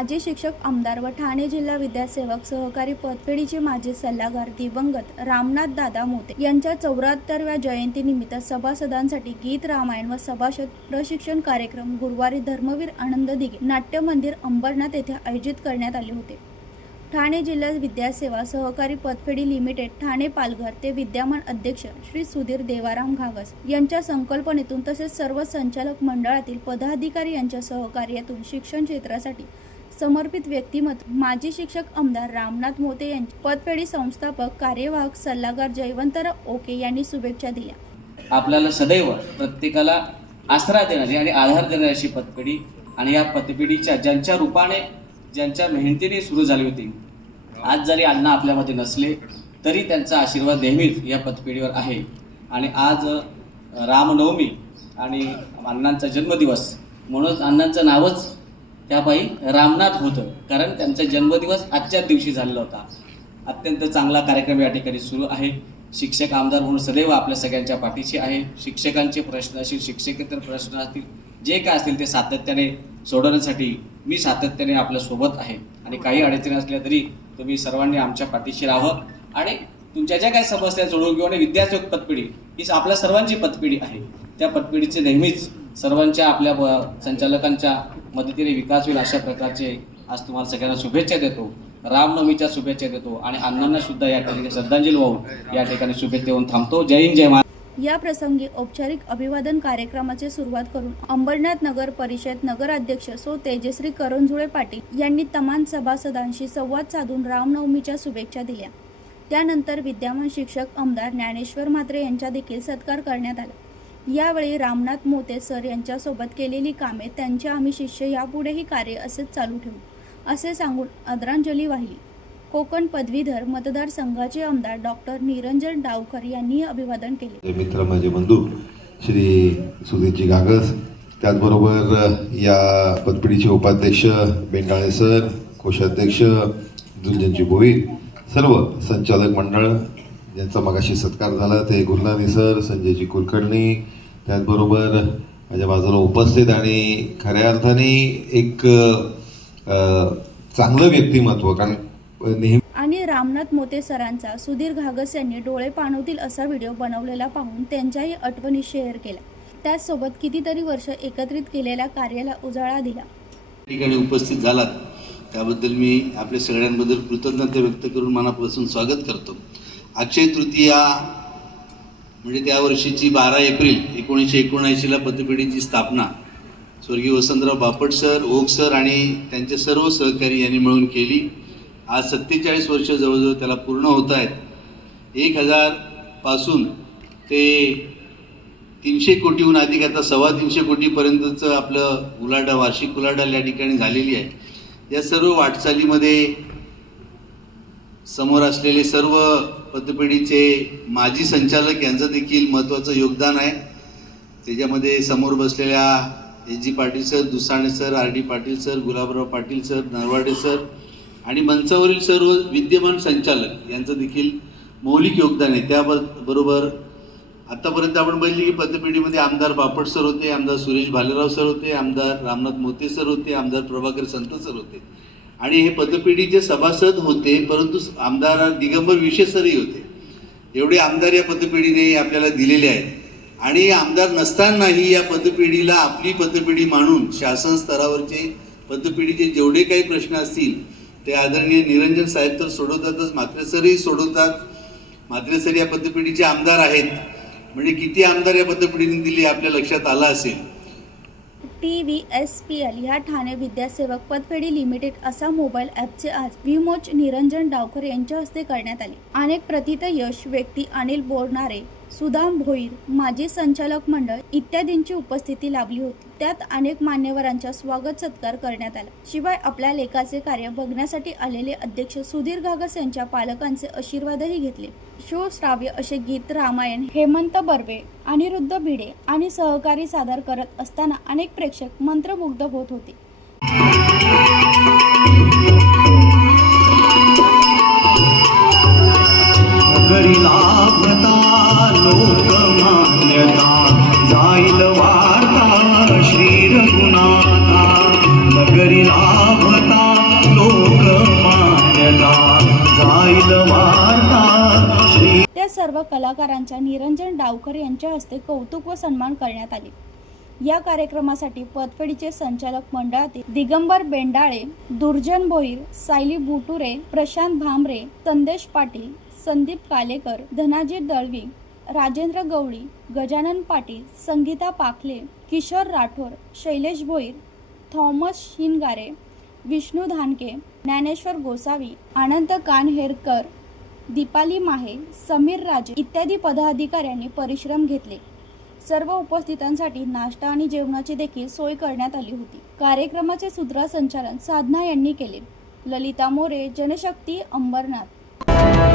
माजी शिक्षक आमदार व ठाणे जिल्हा विद्यासेवक सहकारी पतपेढीचे माजी सल्लागार दिवंगत रामनाथ दादा मोते यांच्या 74व्या जयंतीनिमित्त सभासदांसाठी गीत रामायण व सभासद प्रशिक्षण कार्यक्रम गुरुवारी धर्मवीर आनंद दिघे नाट्य मंदिर अंबरनाथ येथे आयोजित करण्यात आले होते। ठाणे जिल्हा विद्यासेवा सहकारी पतपेढी लिमिटेड ठाणे पालघर ते विद्यमान अध्यक्ष श्री सुधीर देवाराम घागस यांच्या संकल्पनेतून तसेच सर्व संचालक मंडळातील पदाधिकारी यांच्या सहकार्यातून शिक्षण क्षेत्रासाठी समर्पित व्यक्तिमत्व माजी शिक्षक आमदार रामनाथ मोते यांचे पतपेढी संस्थापक कार्यवाहक सल्लागार जयवंतराव ओके यांनी शुभेच्छा दिल्या। आपल्याला सदैव प्रत्येकाला आसरा देणारी आणि आधार देणारी अशी पतपेढी आणि या पतपेढीच्या ज्यांच्या रूपाने ज्यांच्या मेहनतीने सुरू झाली होती, आज जरी अण्णा आपल्यामध्ये नसले तरी त्यांचा आशीर्वाद नेहमीच या पतपेढीवर आहे। आणि आज रामनवमी आणि अण्णांचा जन्मदिवस म्हणून अण्णांचं नावच त्यापायी रामनाथ होतं, कारण त्यांचा जन्मदिवस आजच्याच दिवशी झालेला होता। अत्यंत चांगला कार्यक्रम या ठिकाणी सुरू आहे। शिक्षक आमदार म्हणून सदैव आपल्या सगळ्यांच्या पाठीशी आहे। शिक्षकांचे प्रश्न असतील, शिक्षकेतर प्रश्न असतील, जे काय असतील ते सातत्याने सोडवण्यासाठी मी सातत्याने आपल्या सोबत आहे। आणि काही अडचणी असल्या तरी तुम्ही सर्वांनी आमच्या पाठीशी राहावं आणि तुमच्या ज्या काही समस्या सोडवून घेऊन विद्यार्थी पतपेढी ही आपल्या सर्वांची पतपेढी आहे। त्या पतपेढीचे नेहमीच सर्वांच्या आपल्या संचालकांच्या मदतीने विकास होईल अशा प्रकारचे आज तुम्हाला सगळ्यांना शुभेच्छा देतो, रामनवमीच्या शुभेच्छा देतो आणि अण्णांना सुद्धा या ठिकाणी श्रद्धांजली वाहून या ठिकाणी शुभेच्छा देऊन थांबतो। जय हिंद, जय महाराष्ट्र। या प्रसंगी औपचारिक अभिवादन कार्यक्रमाची सुरुवात करून अंबरनाथ नगर परिषद नगराध्यक्ष सो तेजश्री करंजुळे पाटील यांनी तमाम सभासदांशी संवाद साधून रामनवमीच्या शुभेच्छा दिल्या। त्यानंतर विद्यमान शिक्षक आमदार ज्ञानेश्वर म्हात्रे यांचा देखील सत्कार करण्यात आला। यावेळी रामनाथ मोते सर यांच्यासोबत केलेली कामे त्यांचे आम्ही शिष्य यापुढेही कार्य असेच चालू ठेवू असे सांगून आदरांजली वाहिली। कोकण पदवीधर मतदारसंघाचे आमदार डॉक्टर निरंजन डावकर यांनी अभिवादन केले। मित्र माझे बंधू श्री सुधीरजी घागस, त्याचबरोबर या पतपेढीचे उपाध्यक्ष बेंडाळे सर, कोषाध्यक्ष दुलजनजी भोईर, सर्व संचालक मंडळ ज्यांचा मगाशी सत्कार झाला ते गुरुनानी सर, संजयजी कुलकर्णी, त्याचबरोबर माझ्या बाजूला उपस्थित आणि खऱ्या अर्थाने एक चांगलं व्यक्तिमत्व कारण आणि रामनाथ मोते सरांचा सुधीर घागस यांनी डोळे पाणवतील असा व्हिडिओ बनवलेला पाहून त्यांच्याही आठवणी शेअर केल्या। त्याचसोबत कितीतरी वर्ष एकत्रित केलेल्या कार्याला उजाळा दिला। ठिकाणी उपस्थित झालात त्याबद्दल मी आपल्या सगळ्यांबद्दल कृतज्ञता व्यक्त करून मनापासून स्वागत करतो। अक्षय तृतीया म्हणजे त्या वर्षीची 12 एप्रिल 1979ला पतपेढीची स्थापना स्वर्गीय वसंतराव बापट सर, ओक सर आणि त्यांचे सर्व सहकारी यांनी मिळून केली। आज 47 वर्ष जवळजवळ त्याला पूर्ण होत आहेत। 1000 पासून ते 300 कोटीहून अधिक आता 325 कोटीपर्यंतचं आपलं उलाढाल, वार्षिक उलाढाल या ठिकाणी झालेली आहे। या सर्व वाटचालीमध्ये समोर असलेले सर्व पतपेढीचे माजी संचालक यांचं देखील महत्त्वाचं योगदान आहे। त्याच्यामध्ये समोर बसलेल्या S G. Patil sir, Dusane sir, R D. Patil sir, Gulabrao Patil sir, Narwade sir आणि मंचावरील सर्व विद्यमान संचालक यांचं देखील मौलिक योगदान आहे। त्याबरोबर आतापर्यंत आपण बघितले की पतपेढीमध्ये आमदार बापट सर होते, आमदार सुरेश भालेराव सर होते, आमदार रामनाथ मोते सर होते, आमदार प्रभाकर संत सर होते आणि हे पतपेढीचे सभासद होते, परंतु आमदार दिगंबर विशे सरही होते। एवढे आमदार या पतपेढीने आपल्याला दिलेले आहेत आणि आमदार नसतानाही या पतपेढीला आपली पतपेढी मानून शासन स्तरावरचे पतपेढीचे जेवढे काही प्रश्न असतील ते आदरणीय निरंजन साहेब तर सोडवतातच, म्हात्रे सरही सोडवतात। म्हात्रे सर या पतपेढीचे आमदार आहेत, म्हणजे किती आमदार या पतपेढीने दिली आपल्या लक्षात आला असेल। TVSPL ह्या ठाणे विद्यासेवक पतपेढी लिमिटेड असा मोबाईल ॲपचे आज विमोच निरंजन डावकर यांच्या हस्ते करण्यात आले। अनेक प्रथितयश व्यक्ती अनिल बोरनारे, सुदाम भोईर, माजी संचालक मंडळ इत्यादींची उपस्थिती लाभली होती। त्यात अनेक मान्यवरांचा स्वागत सत्कार करण्यात आला। शिवाय आपल्या लेखाचे कार्य बघण्यासाठी आलेले अध्यक्ष सुधीर घागस यांच्या पालकांचे आशीर्वादही घेतले। शो श्राव्य असे गीत रामायण हेमंत बर्वे, अनिरुद्ध भिडे आणि सहकारी सादर करत असताना अनेक प्रेक्षक मंत्रमुग्ध होत होते। लोकमान्यता जाईल वार्ता श्री रघुनाथा, नगरी लाभता सर्व कलाकारांच्या निरंजन डावकर यांच्या हस्ते कौतुक व सन्मान करण्यात आले। या कार्यक्रमासाठी पतपेढीचे संचालक मंडळातील दिगंबर बेंडाळे, दुर्जन भोईर, सायली बुटुरे, प्रशांत भामरे, संदेश पाटील, संदीप कालेकर, धनाजी दळवी, राजेंद्र गवळी, गजानन पाटील, संगीता पाखले, किशोर राठोर, शैलेश भोईर, थॉमस शिनगारे, विष्णू धानके, ज्ञानेश्वर गोसावी, अनंत कानहेरकर, दीपाली माहे, समीर राजे इत्यादी पदाधिकाऱ्यांनी परिश्रम घेतले। सर्व उपस्थितांसाठी नाश्ता आणि जेवणाची देखील सोय करण्यात आली होती। कार्यक्रमाचे सूत्रसंचालन साधना यांनी केले। ललिता मोरे, जनशक्ती, अंबरनाथ।